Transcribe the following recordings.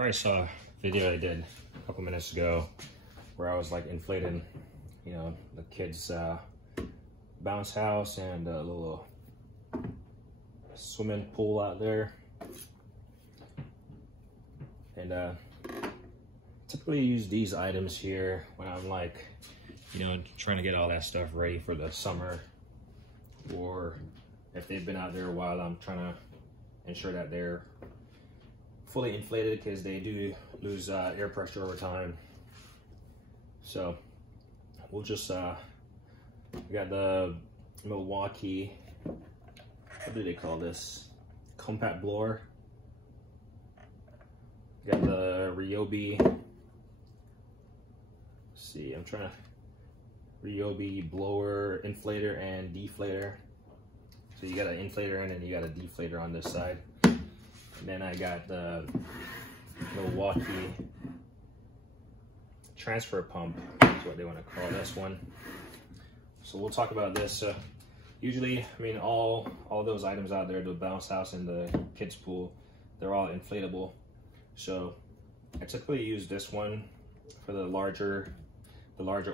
probably saw a video I did a couple minutes ago where I was like inflating, you know, the kids' bounce house and a little swimming pool out there. And typically use these items here when I'm like, you know, trying to get all that stuff ready for the summer, or if they've been out there a while, I'm trying to ensure that they're fully inflated because they do lose air pressure over time. So we'll just we got the Milwaukee, what do they call this, compact blower. Got the Ryobi, let's see, I'm trying to, Ryobi blower, inflator and deflator. So you got an inflator and then you got a deflator on this side. And then I got the Milwaukee transfer pump, is what they want to call this one. So we'll talk about this. Usually, I mean, all those items out there, the bounce house and the kids pool, they're all inflatable. So I typically use this one for the larger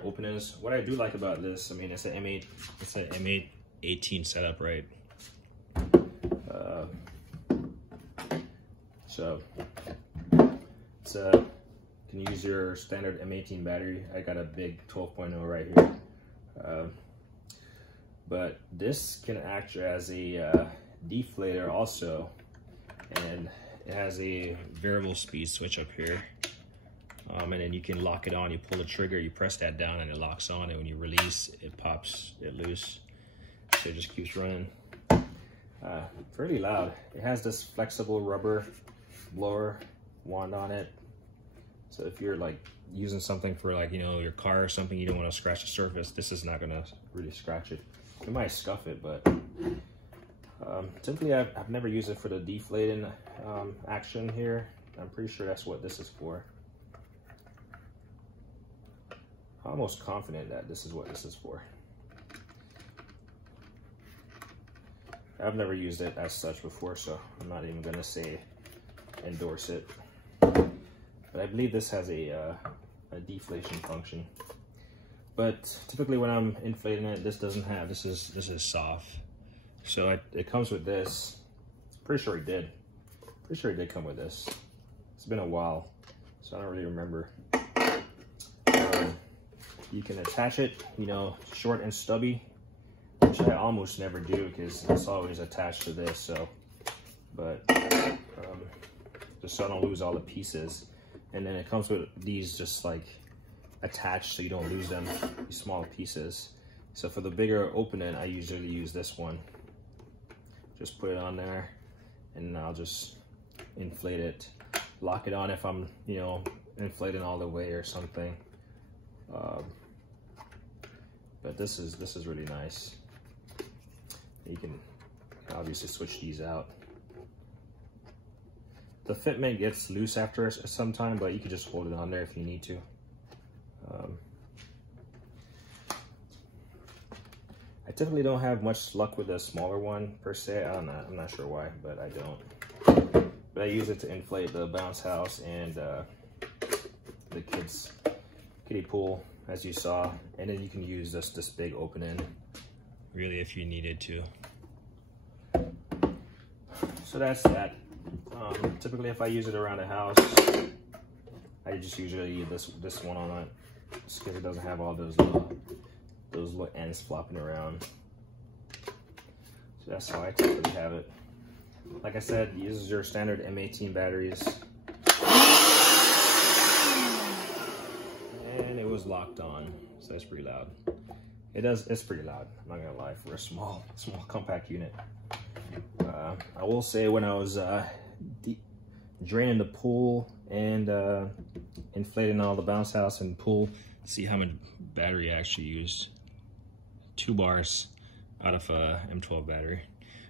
openings. What I do like about this, I mean, it's an M8, it's an M8 18 setup, right? So it's can use your standard M18 battery. I got a big 12.0 right here. But this can act as a deflator also, and it has a variable speed switch up here. And then you can lock it on. You pull the trigger, you press that down and it locks on, and when you release, it pops it loose. So it just keeps running. Pretty loud. It has this flexible rubber blower wand on it. So if you're like using something for, like, you know, your car or something, you don't want to scratch the surface, this is not gonna really scratch it. It might scuff it, but typically I've never used it for the deflating action here. I'm pretty sure that's what this is for. I'm almost confident that this is what this is for. I've never used it as such before, so I'm not even gonna say endorse it. But I believe this has a deflation function. But typically when I'm inflating it, this doesn't have, this is soft. So it comes with this. Pretty sure it did. Pretty sure it did come with this. It's been a while, so I don't really remember. You can attach it, you know, short and stubby, which I almost never do because it's always attached to this. So, but just so I don't lose all the pieces. And then it comes with these just like attached so you don't lose them, these smaller pieces. So for the bigger opening, I usually use this one. Just put it on there and I'll just inflate it, lock it on if I'm, you know, inflating all the way or something. But this is really nice. You can obviously switch these out. The fitment gets loose after some time, but you can just hold it on there if you need to. I typically don't have much luck with the smaller one per se. I'm not sure why, but I don't. But I use it to inflate the bounce house and the kiddie pool, as you saw. And then you can use this big opening, really, if you needed to. So that's that. Typically, if I use it around the house, I just usually use this one on it, just because it doesn't have all those little ends flopping around. So that's how I typically have it. Like I said, it uses your standard M18 batteries. And it was locked on, so that's pretty loud. It's pretty loud, I'm not gonna lie, for a small compact unit. I will say, when I was draining the pool and inflating all the bounce house and pool, see how much battery I actually used. 2 bars out of a M12 battery.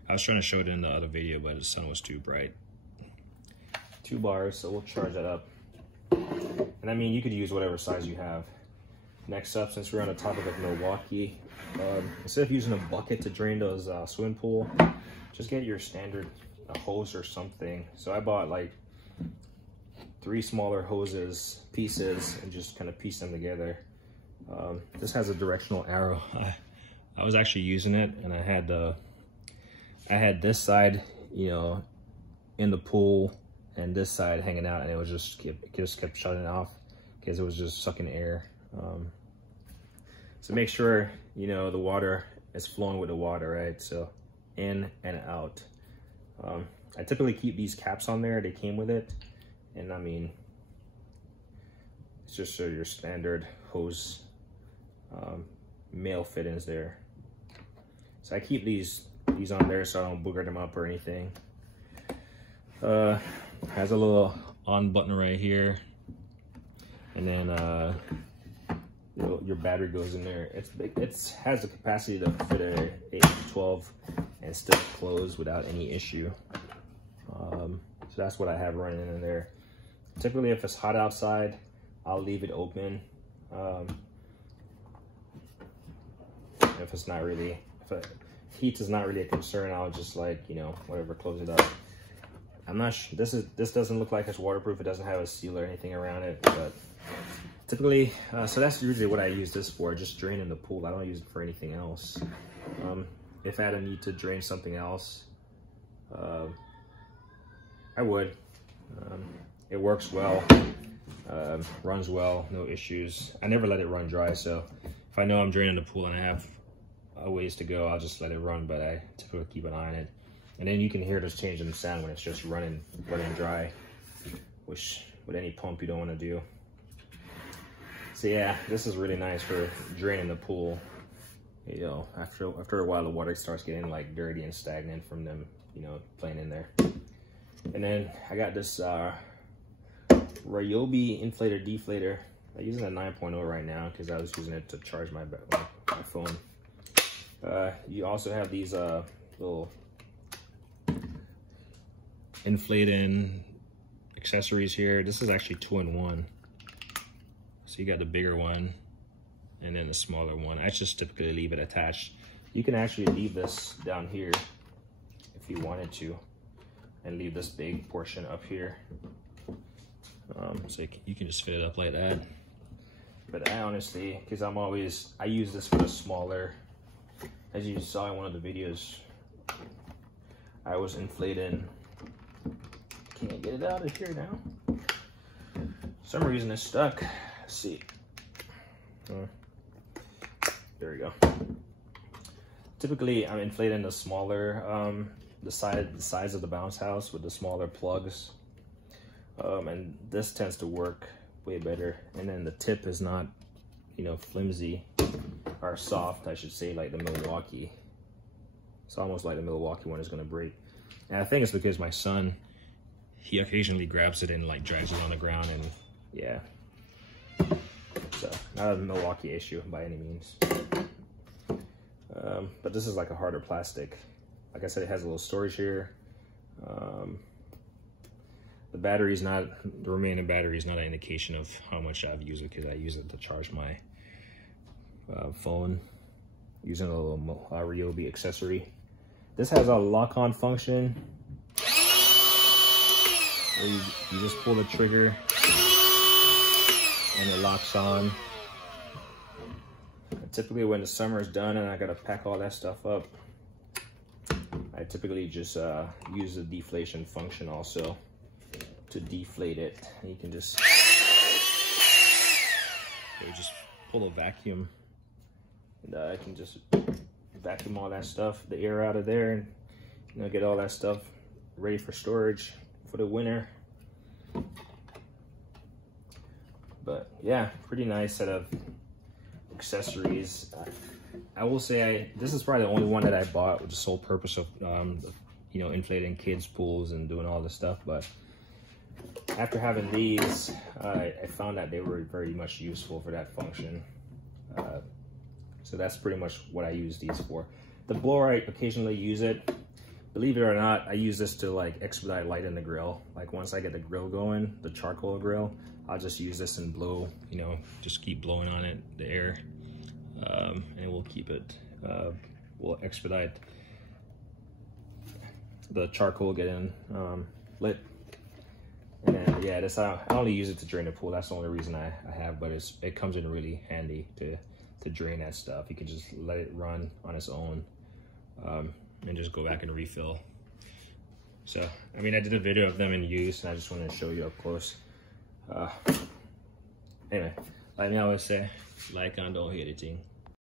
I was trying to show it in the other video, but the sun was too bright. 2 bars, so we'll charge that up. And I mean, you could use whatever size you have. Next up, since we're on the topic of Milwaukee, instead of using a bucket to drain those swimming pool, just get your standard hose or something. So I bought like 3 smaller pieces and just kind of piece them together. This has a directional arrow. I was actually using it, and I had this side, you know, in the pool, and this side hanging out, and it was just kept shutting off because it was just sucking air. So make sure, you know, the water is flowing with the water, right? So in and out. I typically keep these caps on there. They came with it, and I mean, it's just your standard hose male fittings there. So I keep these on there so I don't booger them up or anything. Has a little on button right here, and then your battery goes in there. It's big. It has the capacity to fit a 8 to 12 and still close without any issue. So that's what I have running in there. Typically, if it's hot outside, I'll leave it open. If it's not really, if heat is not really a concern, I'll just, like, you know, whatever, close it up. I'm not sure. This doesn't look like it's waterproof. It doesn't have a seal or anything around it, but typically, so that's usually what I use this for, just draining the pool. I don't use it for anything else. If I had a need to drain something else, I would. It works well, runs well, no issues. I never let it run dry, so if I know I'm draining the pool and I have a ways to go, I'll just let it run, but I typically keep an eye on it. And then you can hear this change in sound when it's just running dry, which with any pump you don't want to do. So yeah, this is really nice for draining the pool. You know, after a while, the water starts getting like dirty and stagnant from them, you know, playing in there. And then I got this Ryobi inflator deflator. I'm using a 9.0 right now because I was using it to charge my phone. You also have these little inflating accessories here. This is actually 2-in-1. So you got the bigger one and then the smaller one. I just typically leave it attached. You can actually leave this down here if you wanted to, and leave this big portion up here. So you can just fit it up like that. But I honestly, because I use this for the smaller, as you saw in one of the videos, I was inflating. Can't get it out of here now. For some reason it's stuck. Let's see. There we go. Typically, I'm inflating the smaller, the size of the bounce house with the smaller plugs, and this tends to work way better. And then the tip is not, you know, flimsy or soft, I should say, like the Milwaukee. It's almost like the Milwaukee one is going to break. And I think it's because my son, he occasionally grabs it and like drags it on the ground, and yeah. So not a Milwaukee issue by any means. But this is like a harder plastic. Like I said, it has a little storage here. The remaining battery is not an indication of how much I've used it, because I use it to charge my phone using a little Ryobi accessory. This has a lock-on function where you just pull the trigger and it locks on. Typically when the summer is done and I gotta pack all that stuff up, I typically just use the deflation function also to deflate it. And you can just pull a vacuum, and I can just vacuum all that stuff, the air out of there, and, you know, get all that stuff ready for storage for the winter. But yeah, pretty nice set of accessories. I will say this is probably the only one that I bought with the sole purpose of you know, inflating kids' pools and doing all this stuff. But after having these, I found that they were very much useful for that function. So that's pretty much what I use these for. The blower, I occasionally use it. Believe it or not, I use this to like expedite lighting the grill. Like once I get the grill going, the charcoal grill, I'll just use this and blow, you know, just keep blowing on it, the air, and we'll keep it, we'll expedite the charcoal getting lit. And yeah, this, I only use it to drain the pool. That's the only reason I have, but it comes in really handy to drain that stuff. You can just let it run on its own and just go back and refill. So, I mean, I did a video of them in use, and I just wanted to show you up close. Anyway, like me always say, like and don't hate a thing.